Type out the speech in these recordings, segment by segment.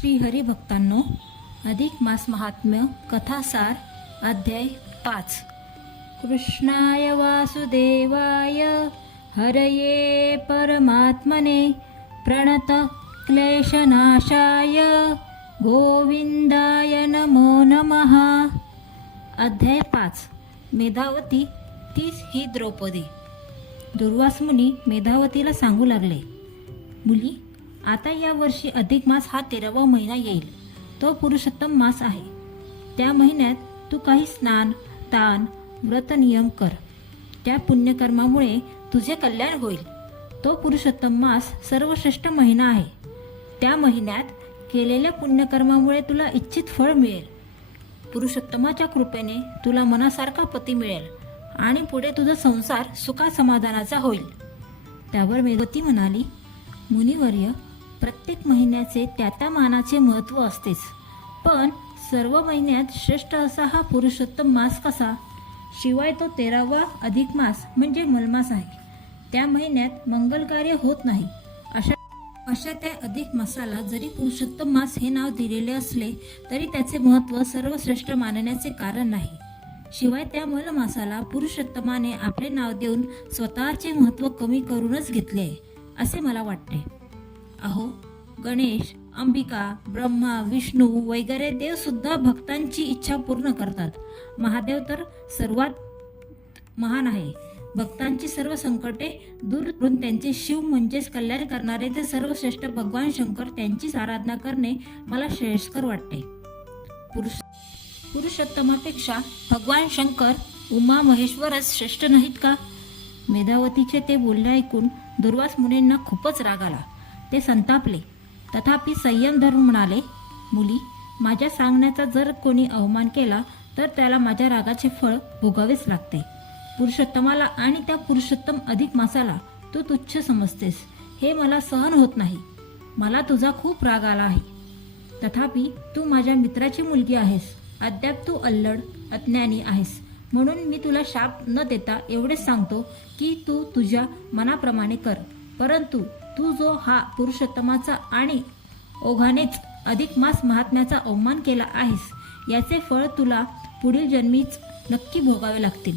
श्री हरिभक्तांनो, अधिक मास महात्म्य कथासार अध्याय 5. कृष्णाय वासुदेवाय हरये परमात्मने प्रणत क्लेशनाशाय गोविंदाय नमो नमः. अध्याय 5. मेधावती तीच ही द्रौपदी. दुर्वास मुनी मेधावतीला सांगू लागले, मुली, आता या वर्षी अधिक मास हा 13वा महिना येईल. तो पुरुषोत्तम मास आहे. त्या महिन्यात तू काही स्नान, दान, व्रत नियम कर. त्या पुण्यकर्मामुळे तुझे कल्याण होईल. तो पुरुषोत्तम मास सर्वश्रेष्ठ महिना आहे. त्या महिन्यात केलेल्या पुण्यकर्मामुळे तुला इच्छित फळ मिळेल. पुरुषोत्तमाच्या कृपेने तुला मनासारखा पती मिळेल आणि पुढे तुझा संसार सुखासमाधानाचा होईल. त्यावर मेधावती म्हणाली, मुनिवर्य, प्रत्येक महिन्याचे त्या मानाचे महत्त्व असतेच, पण सर्व महिन्यात श्रेष्ठ असा हा पुरुषोत्तम मास कसा? शिवाय तो 13वा अधिक मास म्हणजे मलमास आहे. त्या महिन्यात मंगलकार्य होत नाही. अशा त्या अधिक मासाला जरी पुरुषोत्तम मास हे नाव दिलेले असले तरी त्याचे महत्त्व सर्वश्रेष्ठ मानण्याचे कारण नाही. शिवाय त्या मलमासाला पुरुषोत्तमाने आपले नाव देऊन स्वतःचे महत्त्व कमी करूनच घेतले आहे असे मला वाटते. अहो, गणेश, अंबिका, ब्रह्मा, विष्णू वगैरे देव सुद्धा भक्तांची इच्छा पूर्ण करतात. महादेव तर सर्वात महान आहे. भक्तांची सर्व संकटे दूर करून त्यांचे शिव म्हणजेच कल्याण करणारे ते सर्वश्रेष्ठ भगवान शंकर त्यांचीच आराधना करणे मला श्रेयस्कर वाटते. पुरुषोत्तमापेक्षा भगवान शंकर उमा महेश्वरच श्रेष्ठ नाहीत का? मेधावतीचे ते बोलणे ऐकून दुर्वास मुनींना खूपच राग आला. ते संतापले. तथापि संयम धरून म्हणाले, मुली, माझ्या सांगण्याचा जर कोणी अवमान केला तर त्याला माझ्या रागाचे फळ भोगावेच लागते. पुरुषोत्तमाला आणि त्या पुरुषोत्तम अधिक मासाला तू तुच्छ समजतेस हे मला सहन होत नाही. मला तुझा खूप राग आला आहे. तथापि तू माझ्या मित्राची मुलगी आहेस. अद्याप तू अल्लड, अज्ञानी आहेस. म्हणून मी तुला शाप न देता एवढेच सांगतो की तू तुझ्या मनाप्रमाणे कर. परंतु तू जो हा पुरुषोत्तमाचा आणि ओघानेच अधिक मास महात्म्याचा अवमान केला आहेस याचे फळ तुला पुढील जन्मीच नक्की भोगावे लागतील.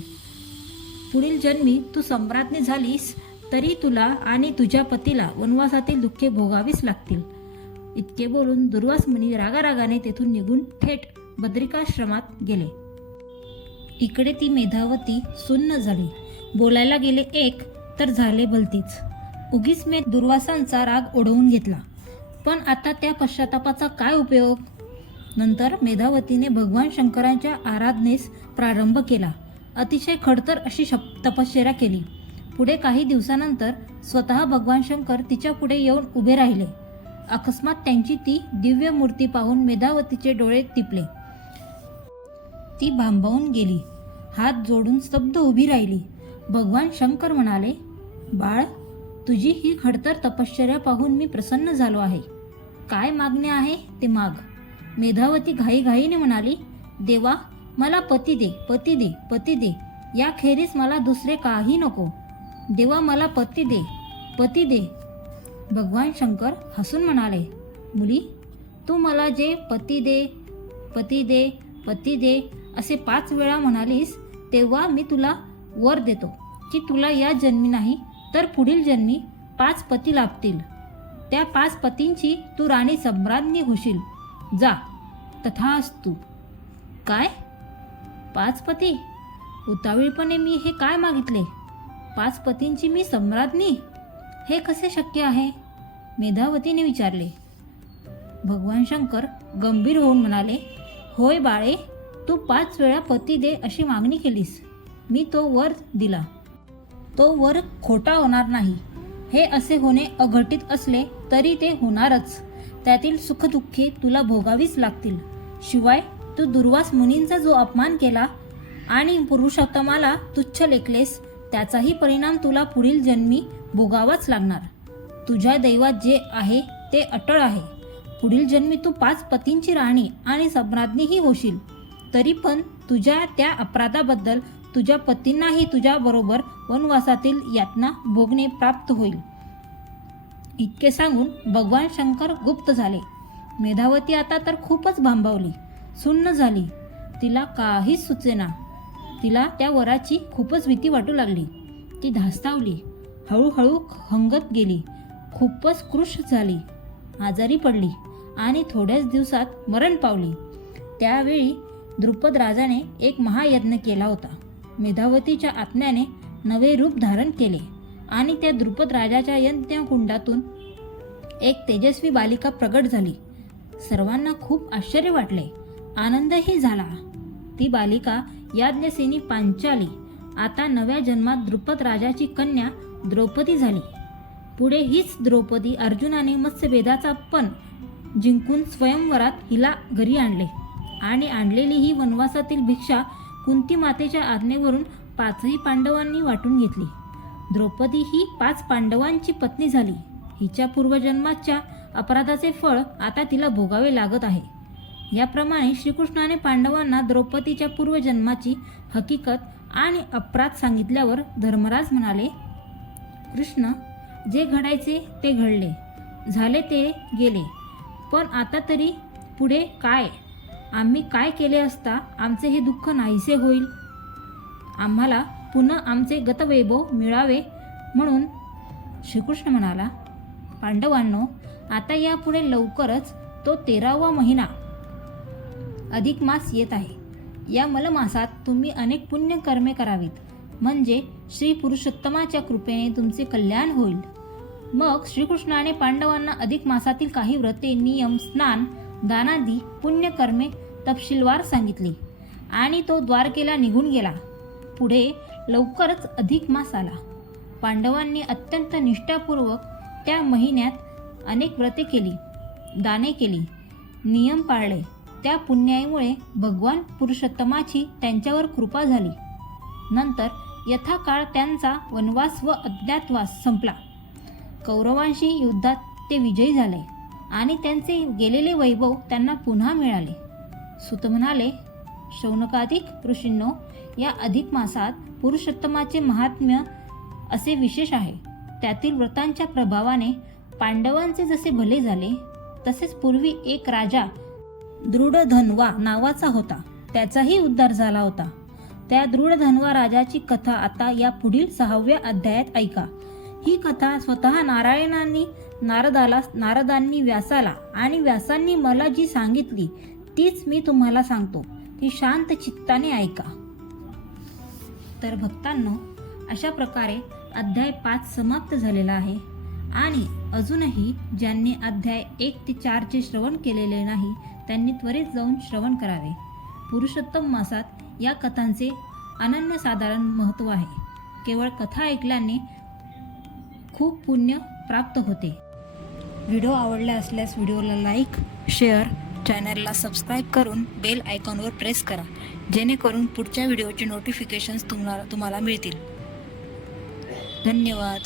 पुढील जन्मी तू सम्राज्ञी झालीस तरी तुला आणि तुझ्या पतीला वनवासातील दुःखे भोगावीच लागतील. इतके बोलून दुर्वास मुनी रागारागाने तेथून निघून थेट बद्रिकाश्रमात गेले. इकडे ती मेधावती सुन्न झाली. बोलायला गेले एक तर झाले भलतीच. उगीच मी दुर्वासांचा राग ओढवून घेतला, पण आता त्या पश्चातापाचा काय उपयोग? नंतर मेधावतीने भगवान शंकरांच्या आराधनेस प्रारंभ केला. अतिशय खडतर अशी तपश्चर्या केली. पुढे काही दिवसानंतर स्वतः भगवान शंकर तिच्या पुढे येऊन उभे राहिले. अकस्मात त्यांची ती दिव्य मूर्ती पाहून मेधावतीचे डोळे दिपले. ती भांबावून गेली. हात जोडून स्तब्ध उभी राहिली. भगवान शंकर म्हणाले, बाळ, तुझी ही खडतर तपश्चर्या पाहून मी प्रसन्न झालो आहे. काय मागणे आहे ते माग. मेधावती घाईघाईने म्हणाली, देवा, मला पती दे, पती दे, पती दे. याखेरीज मला दुसरे काही नको. देवा, मला पती दे, पती दे. भगवान शंकर हसून म्हणाले, मुली, तू मला जे पती दे, पती दे, पती दे असे 5 वेळा म्हणालीस तेव्हा मी तुला वर देतो की तुला या जन्मी नाही तर पुढील जन्मी 5 पती लाभतील. त्या 5 पतींची तू राणी सम्राज्ञी होशील. जा, तथास्तु. काय? 5 पती? उतावीळपणे मी हे काय मागितले? 5 पतींची मी सम्राज्ञी? हे कसे शक्य आहे? मेधावतीने विचारले. भगवान शंकर गंभीर होऊन म्हणाले, होय बाळे, तू 5 वेळा पती दे अशी मागणी केलीस. मी तो वर दिला. तो वर खोटा होणार नाही. हे असे होणे अघटित असले तरी ते होणारच. त्यातील सुखदुःखे तुला भोगावीच लागतील. शिवाय तू दुर्वास मुनींचा जो अपमान केला आणि पुरुषोत्तमाला तुच्छ लेखलेस त्याचाही परिणाम तुला पुढील जन्मी भोगावाच लागणार. तुझ्या दैवात जे आहे ते अटळ आहे. पुढील जन्मी तू 5 पतींची राणी आणि सम्राज्ञीही होशील. तरी पण तुझ्या त्या अपराधाबद्दल तुझ्या पतींनाही तुझ्या बरोबर वनवासातील यातना भोगणे प्राप्त होईल. इतके सांगून भगवान शंकर गुप्त झाले. मेधावती आता तर खूपच भांबावली, सुन्न झाली. तिला काहीच सुचेना. तिला त्या वराची खूपच भीती वाटू लागली. ती धास्तावली, हळूहळू हंगत गेली, खूपच कृश झाली, आजारी पडली आणि थोड्याच दिवसात मरण पावली. त्यावेळी द्रुपद राजाने एक महायज्ञ केला होता. मेधावतीच्या आत्म्याने नवे रूप धारण केले आणि त्या द्रुपद राजाच्या यज्ञकुंडातून एक तेजस्वी बालिका प्रगट झाली. सर्वांना खूप आश्चर्य वाटले, आनंदही झाला. ती बालिका याज्ञसेनी पांचाली आता नव्या जन्मात द्रुपद राजाची कन्या द्रौपदी झाली. पुढे हीच द्रौपदी अर्जुनाने मत्स्यभेदाचा पण जिंकून स्वयंवरात हिला घरी आणले आणि आणलेली ही वनवासातील भिक्षा कुंती मातेच्या आज्ञेवरून 5ही पांडवांनी वाटून घेतली. द्रौपदी ही 5 पांडवांची पत्नी झाली. हिच्या पूर्वजन्माच्या अपराधाचे फळ आता तिला भोगावे लागत आहे. याप्रमाणे श्रीकृष्णाने पांडवांना द्रौपदीच्या पूर्वजन्माची हकीकत आणि अपराध सांगितल्यावर धर्मराज म्हणाले, कृष्ण, जे घडायचे ते घडले, झाले ते गेले, पण आता तरी पुढे काय? आम्ही काय केले असता आमचे हे दुःख नाहीसे होईल? आम्हाला पुन्हा आमचे गतवैभव मिळावे म्हणून. श्रीकृष्ण म्हणाला, पांडवांनो, आता यापुढे लवकरच तो 13वा महिना अधिक मास येत आहे. या मलमासात तुम्ही अनेक पुण्यकर्मे करावीत, म्हणजे श्री पुरुषोत्तमाच्या कृपेने तुमचे कल्याण होईल. मग श्रीकृष्णाने पांडवांना अधिक मासातील काही व्रते, नियम, स्नान, दानादी पुण्यकर्मे तपशीलवार सांगितली आणि तो द्वारकेला निघून गेला. पुढे लवकरच अधिक मास आला. पांडवांनी अत्यंत निष्ठापूर्वक त्या महिन्यात अनेक व्रते केली, दाने केली, नियम पाळले. त्या पुण्याईमुळे भगवान पुरुषोत्तमाची त्यांच्यावर कृपा झाली. नंतर यथाकाळ त्यांचा वनवास व अज्ञातवास संपला. कौरवांशी युद्धात ते विजयी झाले आणि त्यांचे गेलेले वैभव त्यांना पुन्हा मिळाले. सुत म्हणाले, शौनकाधिक ऋषींनो, या अधिक मासात पुरुषोत्तमाचे महात्म्य असे विशेष आहे. त्यातील व्रतांच्या प्रभावाने पांडवांचे जसे भले झाले, तसेच पूर्वी एक राजा दृढधन्वा नावाचा होता, त्याचाही उद्धार झाला होता. त्या दृढधन्वा राजाची कथा आता या पुढील 6व्या अध्यायात ऐका. ही कथा स्वतः नारदांनी व्यासाला आणि व्यासांनी मला जी सांगितली तीच मी तुम्हाला सांगतो. ती शांत चित्ताने ऐका. तर भक्तांनो, अशा प्रकारे अध्याय 5 समाप्त झालेला आहे आणि अजूनही ज्यांनी अध्याय 1 ते 4 चे श्रवण केलेले नाही त्यांनी त्वरित जाऊन श्रवण करावे. पुरुषोत्तम मासात या कथांचे अनन्यसाधारण महत्त्व आहे. केवळ कथा ऐकल्याने खूप पुण्य प्राप्त होते. व्हिडिओ आवडला असल्यास व्हिडिओला लाईक, शेअर, चॅनलला सबस्क्राईब करून बेल आयकॉनवर प्रेस करा, जेणेकरून पुढच्या व्हिडिओचे नोटिफिकेशन्स तुम्हाला मिळतील. धन्यवाद.